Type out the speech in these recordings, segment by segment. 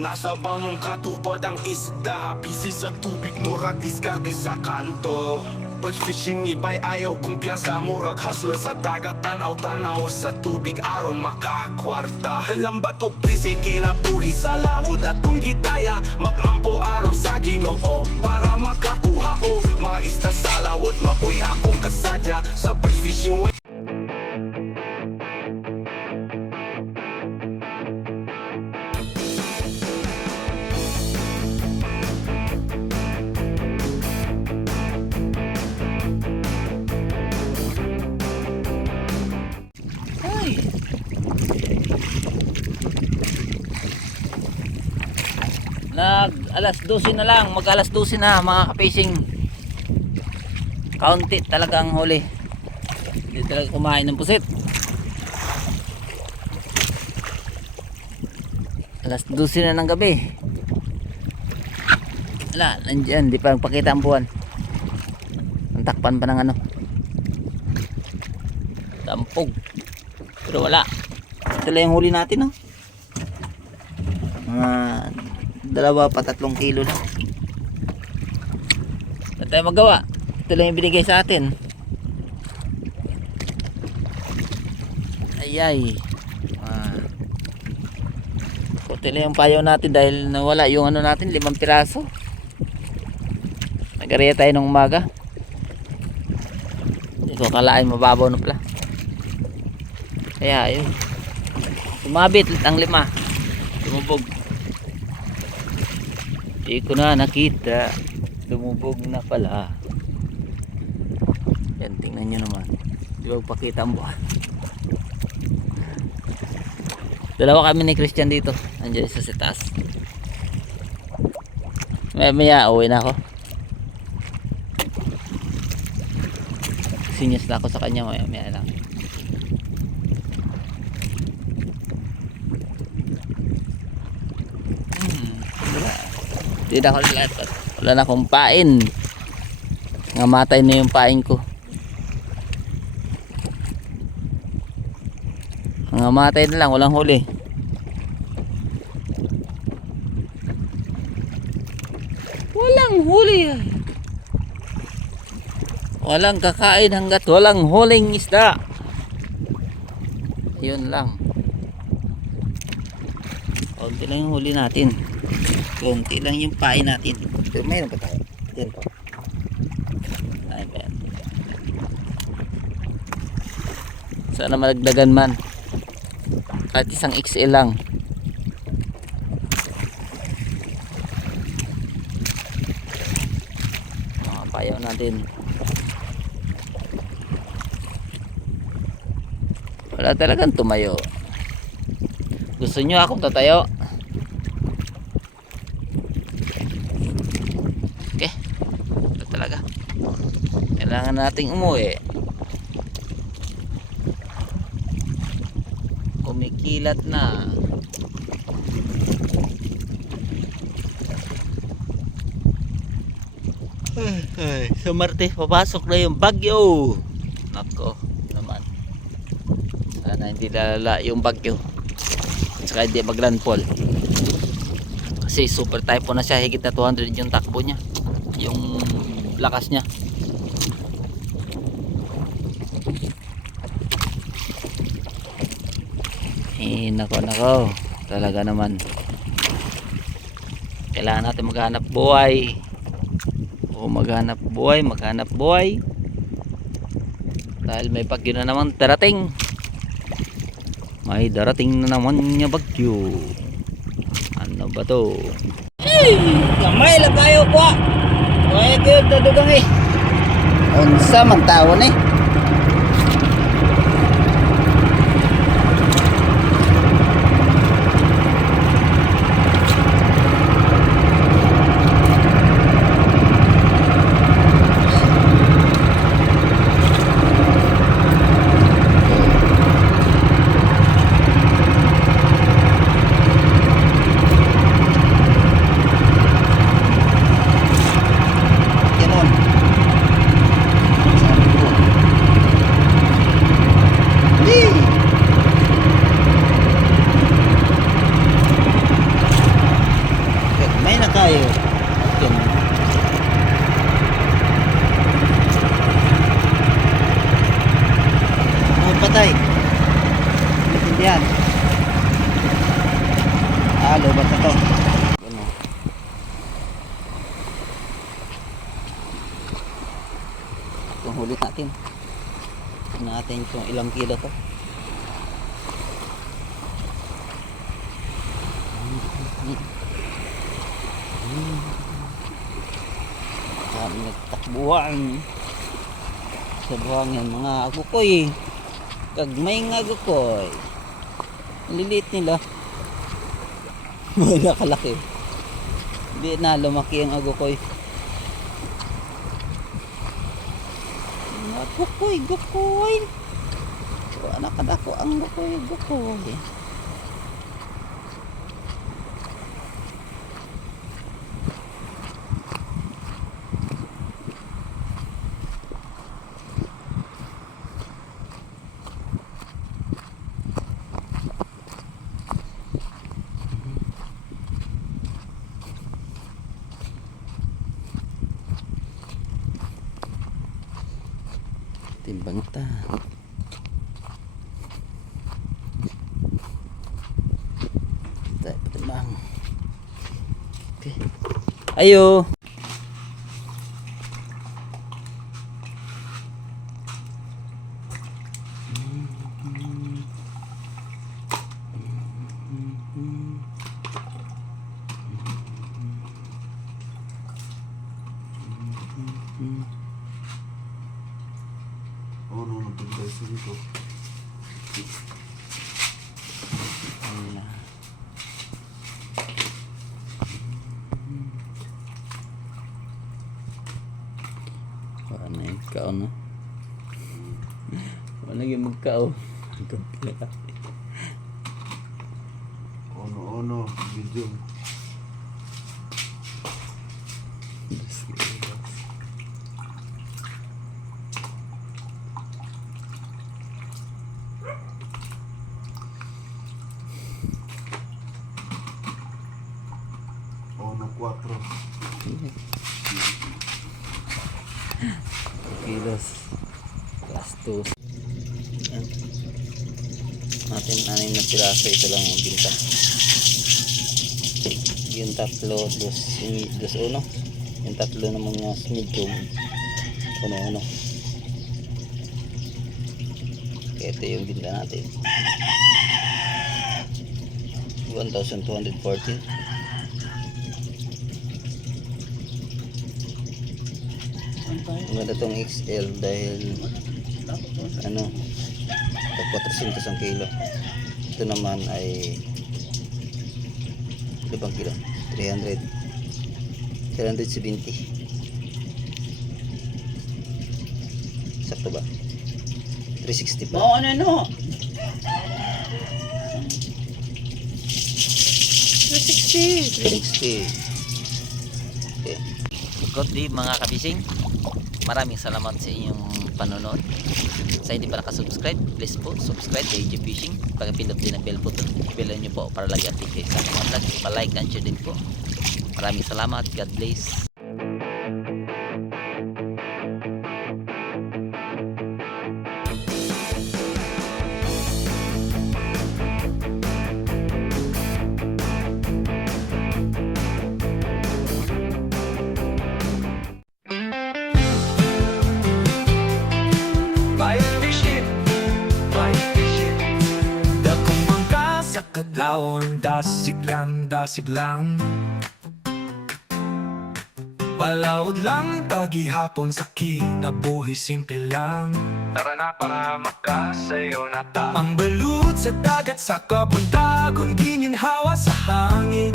Nasa bangong katupad ang isda, busy sa tubig, murag diskarte sa kanto. Pag fishing iba'y ayaw kumpiyansa, murag hustler sa dagat, tanaw-tanaw sa tubig, aron makakwarta. Lambat o busy, kinabuhi sa lawod at kung gitaya, maglampo aron sa Ginoo para makakuha o maista sa lawod, mapuy akong kasadya sa pag fishing. Alas 12 na lang, mag alas 12 na mga ka-fishing. Kaunti talagang huli. Hindi talaga kumain ng pusit. Alas 12 na ng gabi. Wala, nandiyan, di pa nagpakita ang buwan. Ang takpan pa ng ano, tampog. Pero wala. Ito lang yung huli natin, no? Mga 2 pa 3 kilo na. Wala tayong magawa. Ito lang yung binigay sa atin. Ayay. Ito lang yung payaw natin dahil nawala yung ano natin, 5 piraso. Nag-area tayo ng umaga. Hindi ko akalain mababaw na pala. Kaya yun, sumabit ang 5. Lumubog. Hindi ko na nakita, lumubog na pala. Yan, tingnan nyo naman, di ba pakita ang buwan. Dalawa kami ni Christian dito, nandiyan sa taas. Maya uwi na ako. Sinyas na ako sa kanya, maya lang. Hindi na ako lahat. Wala na akong pain. Namatay na yung pain ko. Namatay na lang, walang huli. Walang huli. Walang kakain hanggat walang huling isda. Yun lang. Konti lang yung huli natin. Konti lang yung pain natin. Pero mayroon pa tayo. Diyan po. Ayan. Sana malagdagan man. Kahit isang XL lang. Mga payaw natin. Wala talagang tumayo. Gusto nyo akong tatayo? Talaga kailangan nating umuwi. Kumikilat na. Sa Martes papasok na yung bagyo. Nako naman, sana hindi lalala yung bagyo at saka hindi maglandfall, kasi super typhoon na siya. Higit na 200 yung takbo niya, yung lakas niya. Nako talaga naman, kailangan natin maghanap buhay. Maghanap buhay dahil may bagyo na naman darating. May darating na naman yung bagyo. Ano ba to? Kamay lang kayo po. Kaya kayo dadugang eh. Unsa man tawon eh. Ganon. lubat na to. Ano? Itong huli natin. Tingnan natin kung ilang kilo to. Kami nagtakbuhan sa buhangin mga agukoy. Kagmay nga agukoy. Liliit nila. Wala kalaki. Hindi na lumaki ang agukoy. Agukoy, gukoy. Wala kadako ang gukoy, gukoy. Timbang ta. Tayo patimbang. Okay. Ayo. Oh no, no pagkay sa dito. Ayan. Wala na yung kao, no? Wala yung magkao. Ono, video. Ono 4. Kilos. Plus 2. Yan. Natin 6 na piraso. Ito lang ang binta. Yung tatlo, dos uno. Yung tatlo naman yung medium. Uno. Kaya ito yung binta natin. 1,240. Maganda tong XL dahil ano, 400 ang kilo. Ito naman ay ilan bang kilo? 370. Sakto ba? 360 pa. Oo, ano? 360. 360. Okay. Good day mga kabising. Maraming salamat sa inyong panonood. Sa hindi pa nakasubscribe, please po subscribe kay AJ Fishing. Pagpindot din ang bell button, i-bell nyo po para lagi update sa aking vlog. Pa-like and share din po. Maraming salamat. God bless. Kadlawon dasiglang palawod lang tagihapon sa kinabuhi simple lang. Tara na para makasayo na ta. Ang balut sa dagat sa kabuntagon gininhawa sa hangin.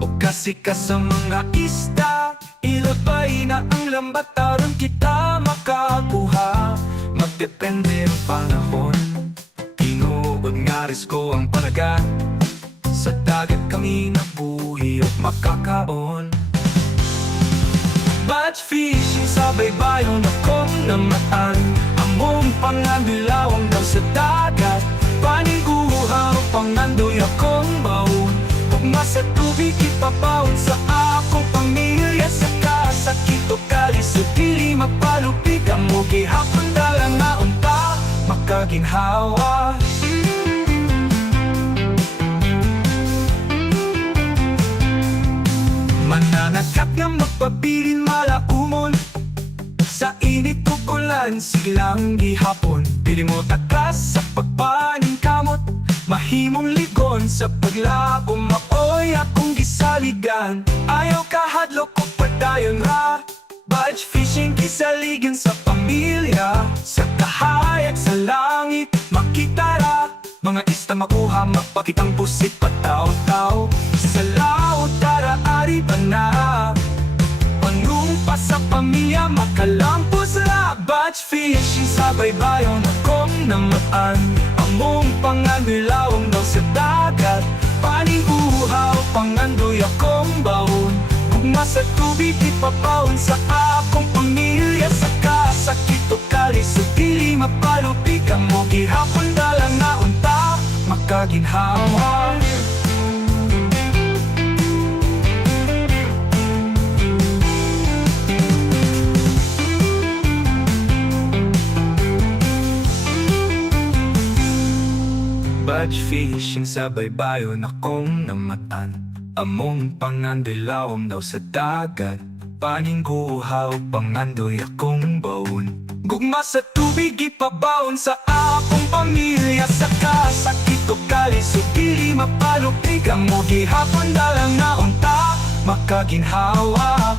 O kasi ka sa mga isda ilabay na ang lambat aron kita makakuha. Magdepende ang panahon. Tinuod nga risko ang panagat. Sa dagat kami nabuhi at makakaon. Batch fishing sa baybayon akong namatan. Among pangabilawang daw sa dagat. Paniguha o pangandoy akong baon. Pugma sa tubig ipapaon sa akong pamilya. Sa kasakit o kalisod dili mapalupig. Ang mugi hapon dalang nga unta makaginhawa. pabilin malaumon. Sa init tukulan, silang gihapon. Pili mo takas sa pagpaning kamot. Mahimong ligon sa paglabo, maoy akong gisaligan. Ayaw kahadlok ko padayon ra. Badge fishing gisaligan sa pamilya. Sa kahayag sa langit, makita ra. Mga ista makuha, magpakitang pusit pataw-taw. Sa laot tara ari ba na? Panumpa sa pamilya, makalampos ra. Batch fishing sa baybayon, akong namaan. Among panganilawang daw sa dagat. Paniuhaw, pangandoy akong baon. Gugma sa tubig, ipapaon sa akong pamilya. Sa kasakit o kalisod, dili mapalupi ka mo. Gihapon dalang na unta, makaginhawa. Batch fishing sa baybayon, akong namatan. Among pangandilawom daw sa dagat. Paningguhaw, pangandoy akong baon. Gugma sa tubig, ipabaon sa akong pamilya. Sa kasakit o kalisod, dili mapalupig. Ang mo gihapon dalang na unta, makaginhawa.